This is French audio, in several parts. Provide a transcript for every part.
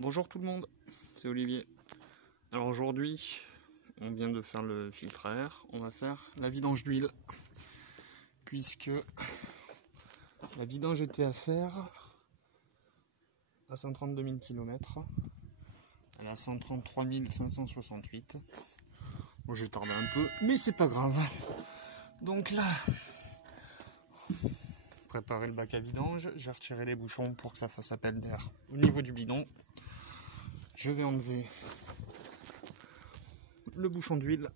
Bonjour tout le monde, c'est Olivier. Alors aujourd'hui, on vient de faire le filtre à air, on va faire la vidange d'huile. Puisque la vidange était à faire à 132 000 km, elle est à 133 568. Bon, j'ai tardé un peu, mais c'est pas grave. Donc là, préparer le bac à vidange, j'ai retiré les bouchons pour que ça fasse appel d'air au niveau du bidon. Je vais enlever le bouchon d'huile.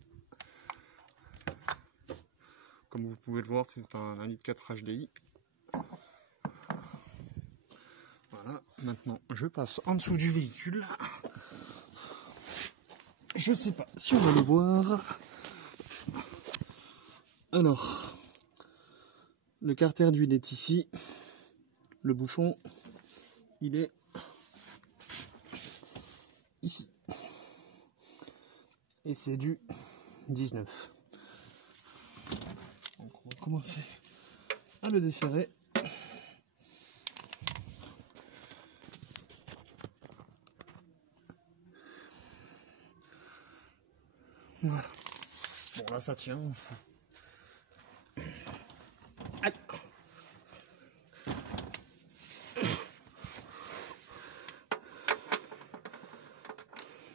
Comme vous pouvez le voir, c'est un 1,4 litre HDI. Voilà, maintenant je passe en dessous du véhicule. Je sais pas si on va le voir. Alors, le carter d'huile est ici. Le bouchon, il est ici. Et c'est du 19. Donc on va commencer à le desserrer. Voilà. Bon là ça tient.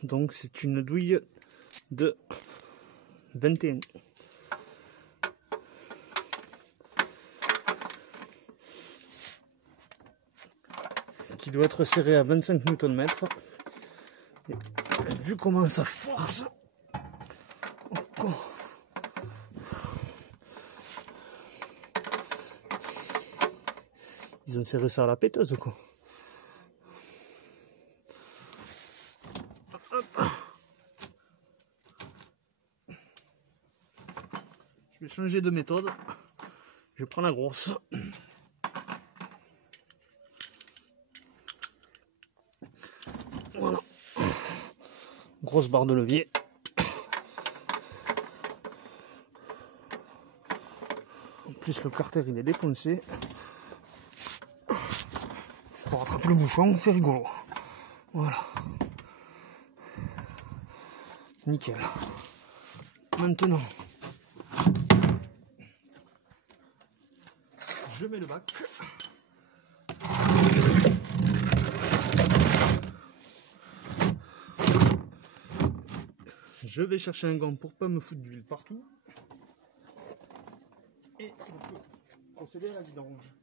Donc c'est une douille de 21. Qui doit être serré à 25 Nm. Et vu comment ça force, ils ont serré ça à la péteuse quoi. Je vais changer de méthode. Je prends la grosse. Voilà. Grosse barre de levier. En plus le carter il est défoncé. Pour rattraper le bouchon, c'est rigolo. Voilà. Nickel. Maintenant, je mets le bac. Je vais chercher un gant pour pas me foutre d'huile partout. Et on peut procéder à la vidange.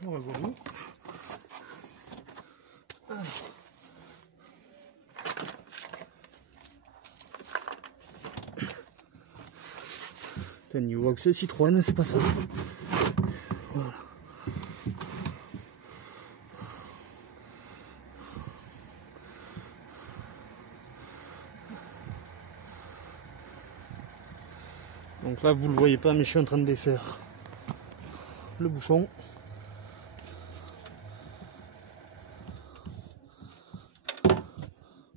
Voilà. Putain, niveau accès Citroën, c'est pas ça. Voilà. Donc là, vous le voyez pas, mais je suis en train de défaire le bouchon.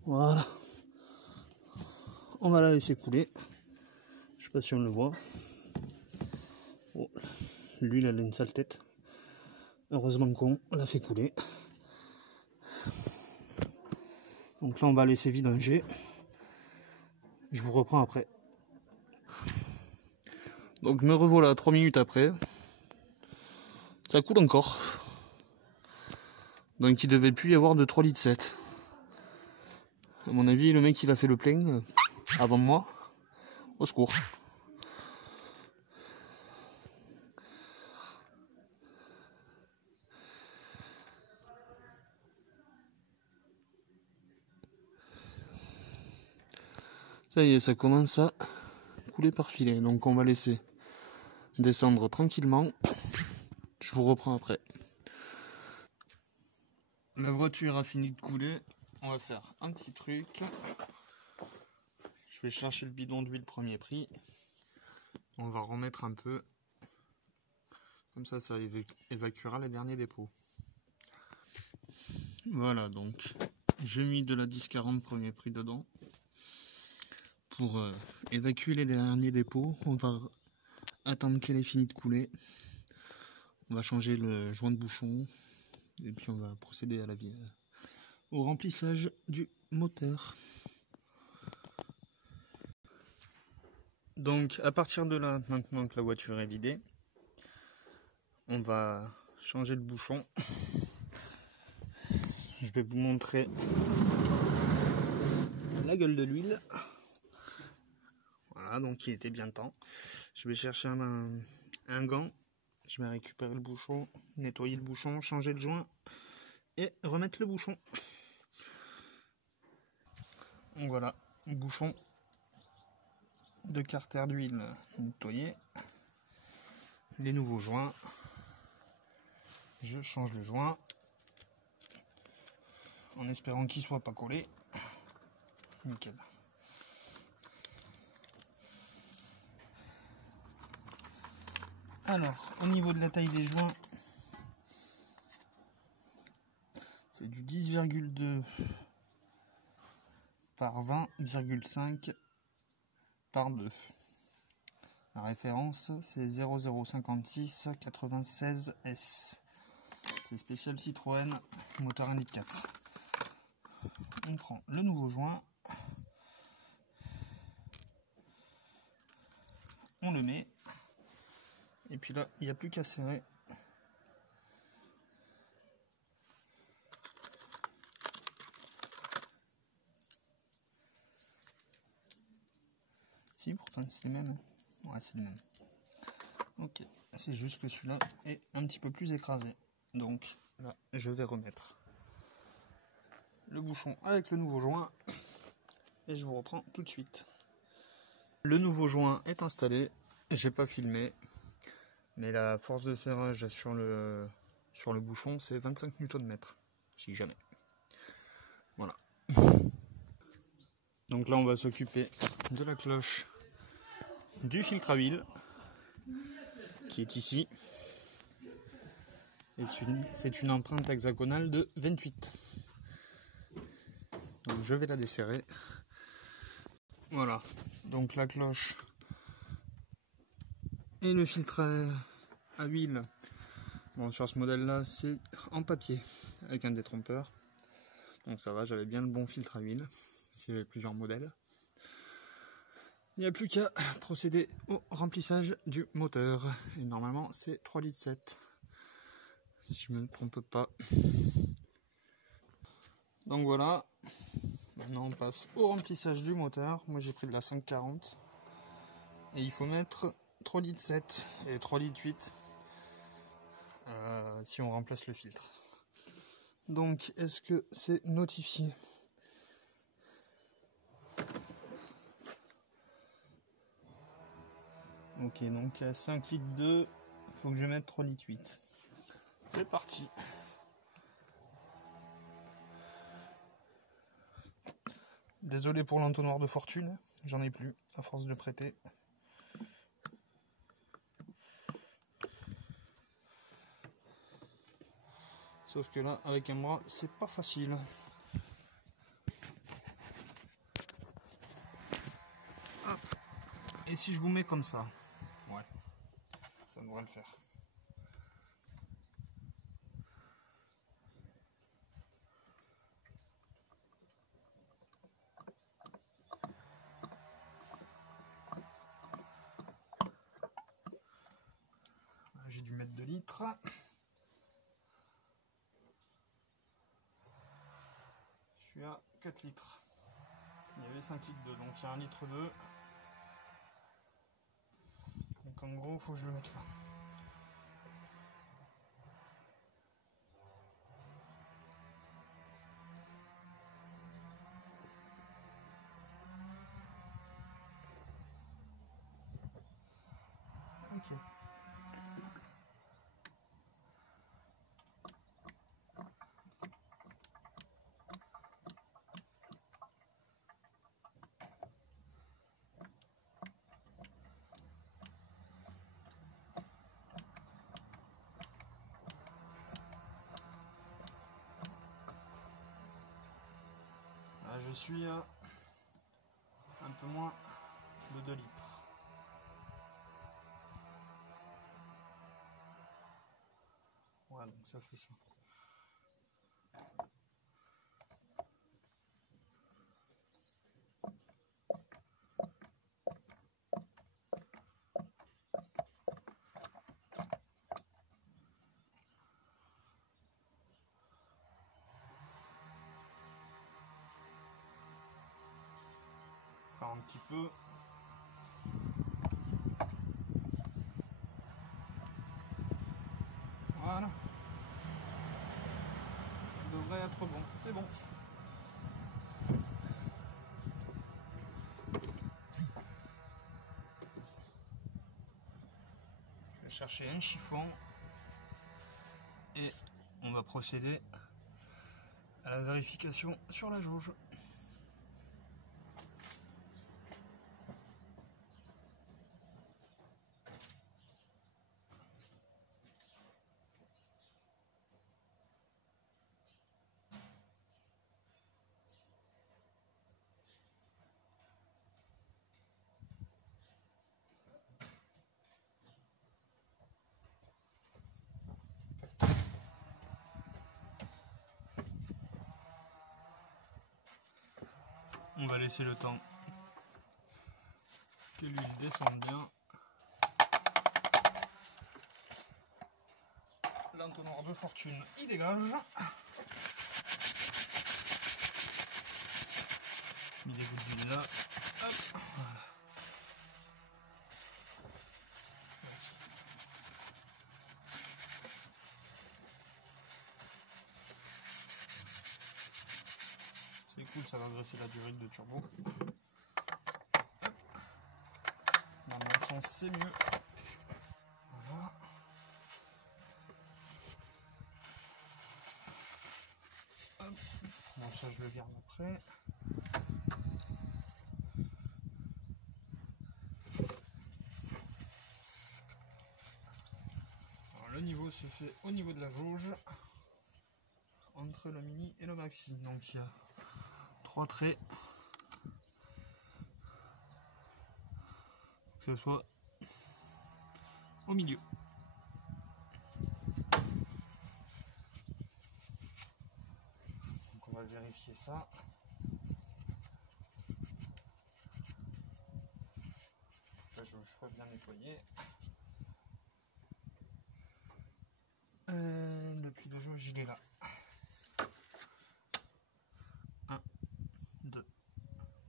Voilà. On va la laisser couler. Je sais pas si on le voit. Oh, l'huile elle a une sale tête. Heureusement qu'on l'a fait couler. Donc là on va laisser vidanger. Je vous reprends après. Donc me revoilà 3 minutes après. Ça coule encore. Donc il devait plus y avoir de 3,7 litres. À mon avis le mec il a fait le plein avant moi. Au secours. Ça y est, ça commence à couler par filet. Donc on va laisser descendre tranquillement. Je vous reprends après. La voiture a fini de couler. On va faire un petit truc. Je vais chercher le bidon d'huile premier prix. On va remettre un peu. Comme ça évacuera les derniers dépôts. Voilà, donc j'ai mis de la 1040 premier prix dedans. Pour évacuer les derniers dépôts, on va attendre qu'elle ait fini de couler. On va changer le joint de bouchon. Et puis on va procéder à au remplissage du moteur. Donc à partir de là, maintenant que la voiture est vidée, on va changer le bouchon. Je vais vous montrer la gueule de l'huile. Voilà, donc il était bien temps. Je vais chercher un gant. Je vais récupérer le bouchon, nettoyer le bouchon, changer le joint et remettre le bouchon. Donc voilà, bouchon de carter d'huile nettoyé. Les nouveaux joints. Je change le joint en espérant qu'il ne soit pas collé. Nickel. Alors, au niveau de la taille des joints, c'est du 10,2 par 20,5 par 2. La référence, c'est 0056 96 S. C'est spécial Citroën, moteur 1,4 litre. On prend le nouveau joint, on le met, et puis là, il n'y a plus qu'à serrer. Si, pourtant c'est le même. Ouais, c'est le même. Ok, c'est juste que celui-là est un petit peu plus écrasé. Donc là, je vais remettre le bouchon avec le nouveau joint et je vous reprends tout de suite. Le nouveau joint est installé. J'ai pas filmé, mais la force de serrage sur le bouchon, c'est 25 Nm, si jamais. Voilà. Donc là, on va s'occuper de la cloche du filtre à huile qui est ici. Et c'est une empreinte hexagonale de 28. Donc je vais la desserrer. Voilà. Donc la cloche et le filtre à huile. Bon, sur ce modèle-là, c'est en papier avec un détrompeur. Donc ça va, j'avais bien le bon filtre à huile. Il y avait plusieurs modèles. Il n'y a plus qu'à procéder au remplissage du moteur. Et normalement, c'est 3,7 litres. Si je ne me trompe pas. Donc voilà. Maintenant, on passe au remplissage du moteur. Moi, j'ai pris de la 540. Et il faut mettre 3,7 litres et 3,8 litres si on remplace le filtre. Donc, est-ce que c'est notifié ? Ok, donc à 5 litres 2, il faut que je mette 3 litres 8. C'est parti. Désolé pour l'entonnoir de fortune, j'en ai plus à force de prêter. Sauf que là, avec un bras, c'est pas facile. Hop. Et si je vous mets comme ça? Ouais, ça devrait le faire. J'ai dû mettre 2 litres. Je suis à 4 litres. Il y avait 5 litres 2, donc il y a 1 litre 2. Donc en gros, il faut que je le mette là. Ok. je suis à un peu moins de 2 litres. Voilà, donc ça fait ça. Un petit peu. Voilà. Ça devrait être bon. C'est bon. Je vais chercher un chiffon et on va procéder à la vérification sur la jauge. On va laisser le temps que l'huile descende bien. L'entonnoir de fortune, il dégage. Mis des gouttes d'huile là. Hop, voilà. C'est cool, ça va graisser la durite de turbo. Dans le sens, c'est mieux. Voilà. Hop. Bon, ça, je le garde après. Alors, le niveau se fait au niveau de la jauge, entre le mini et le maxi. Donc, il y a 3 traits. Que ce soit au milieu. Donc on va vérifier ça. Là, je sois bien nettoyé. Le puits de jauge, il est là. 1, 2,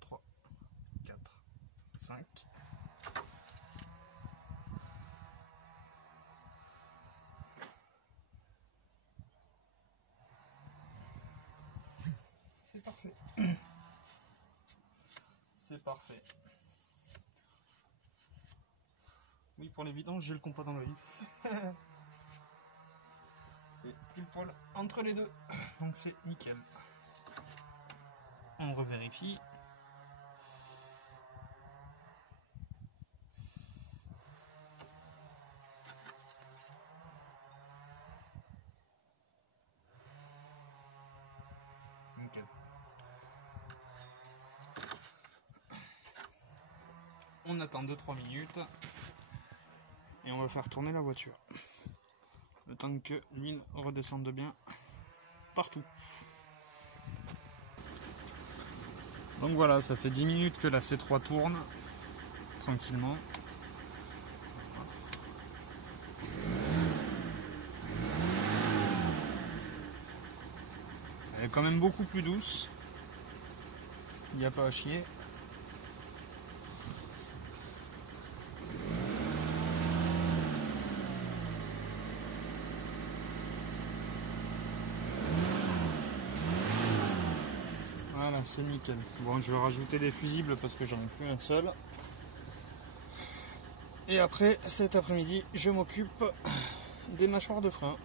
3, 4, 5. C'est parfait. C'est parfait. Oui, pour les vidanges, j'ai le compas dans l'œil. C'est pile poil entre les deux. Donc c'est nickel. On revérifie. Nickel. On attend 2-3 minutes et on va faire tourner la voiture. Le temps que l'huile redescende bien partout. Donc voilà, ça fait 10 minutes que la C3 tourne tranquillement. Elle est quand même beaucoup plus douce. Il n'y a pas à chier. Voilà, c'est nickel. Bon, je vais rajouter des fusibles parce que j'en ai plus un seul. Et après, cet après-midi, je m'occupe des mâchoires de frein.